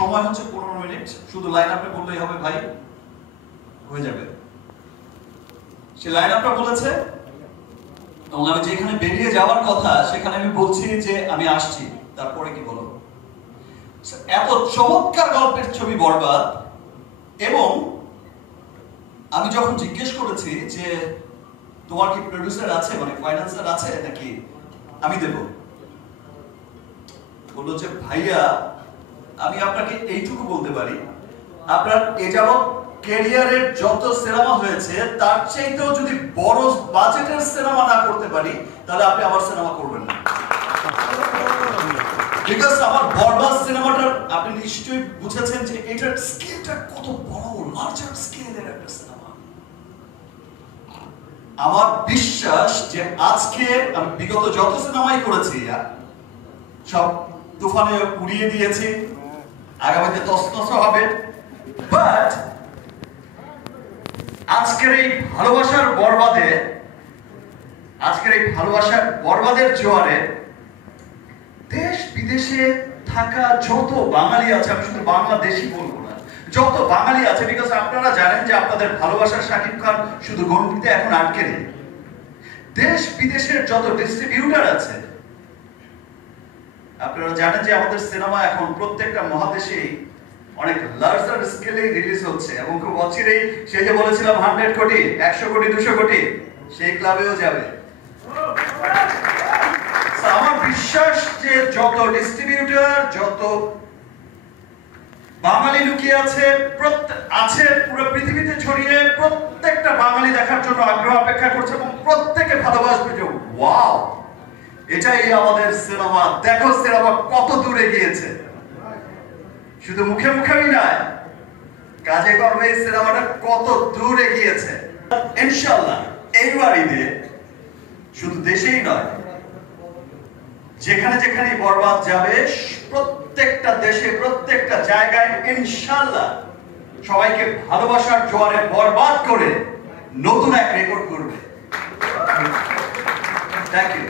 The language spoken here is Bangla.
সময় হচ্ছে 15 মিনিট, শুধু লাইন আপে বললেই হবে ভাই, হয়ে যাবে। সে লাইন আপটা বলেছে এবং আমি যেখানে বেরিয়ে যাওয়ার কথা সেখানে আমি বলছি যে আমি আসছি, তারপরে কি বলো? এত চমৎকার গল্পের ছবি বরবাদ। এবং আমি যখন জিজ্ঞেস করেছি যে তোমার কি প্রোডিউসার আছে, মানে ফাইন্যান্সার আছে নাকি আমি দেব, বললো যে ভাইয়া আমি আপনাকে এইটুকু বলতে পারি, আপনার এ যাবৎ ক্যারিয়ারের যত সিনেমা হয়েছে তার চাইতেও যদি বড় বাজেটের সিনেমা না করতে পারি তাহলে আপনি আমার সিনেমা করবেন না। বিকজ আমার বরবাদ সিনেমাটার আপনি নিশ্চয়ই বুঝেছেন যে এটার স্কেলটা কত বড়, লার্জার স্কেলের একটা সিনেমা। আমার বিশ্বাস যে আজকে আমি বিগত যত সিনেমাই করেছি সব তুফানে উড়িয়ে দিয়েছি, আগামীতে তছনছ হবে, বাট আজকের এই ভালোবাসার বরবাদে, আজকের এই ভালোবাসার বরবাদের জোয়ারে দেশ বিদেশে থাকা যত বাঙালি আছে, আমি শুধু বাংলাদেশি বলবো না, যত বাঙালি আছে, বিকজ আপনারা জানেন যে আপনাদের ভালোবাসার শাকিব খান শুধু গণ্ডিতে এখন আটকে নেই। দেশ বিদেশের যত ডিস্ট্রিবিউটার আছে, আপনারা জানেন যে আমাদের সিনেমা এখন প্রত্যেকটা মহাদেশেই অনেক লার্জার স্কেলে রিলিজ হচ্ছে এবং খুব অচিরেই সেই যে বলেছিলাম 100 কোটি, 100 কোটি, 200 কোটি, সেই ক্লাবেও যাবে। আমার বিশ্বাস যে যত ডিস্ট্রিবিউটর, যত বাঙালি লুকিয়ে আছে পুরো পৃথিবীতে ছড়িয়ে, প্রত্যেকটা বাঙালি দেখার জন্য আগ্রহ অপেক্ষা করছে এবং প্রত্যেকে ভালোবাসবে যে ওয়াও এটাই আমাদের সিনেমা, দেখো সিনেমা কত দূরে গিয়েছে। শুধু মুখে মুখেই নয়, কাজে কর্মে এই সিনেমাটা কত দূরে গিয়েছে। ইনশাআল্লাহ এইবার ঈদে শুধু দেশেই নয়, যেখানে যেখানে বরবাদ যাবে প্রত্যেকটা দেশে, প্রত্যেকটা জায়গায় ইনশাআল্লাহ সবাইকে ভালোবাসার জোয়ারে বরবাদ করে নতুন এক রেকর্ড করবে। Thank you.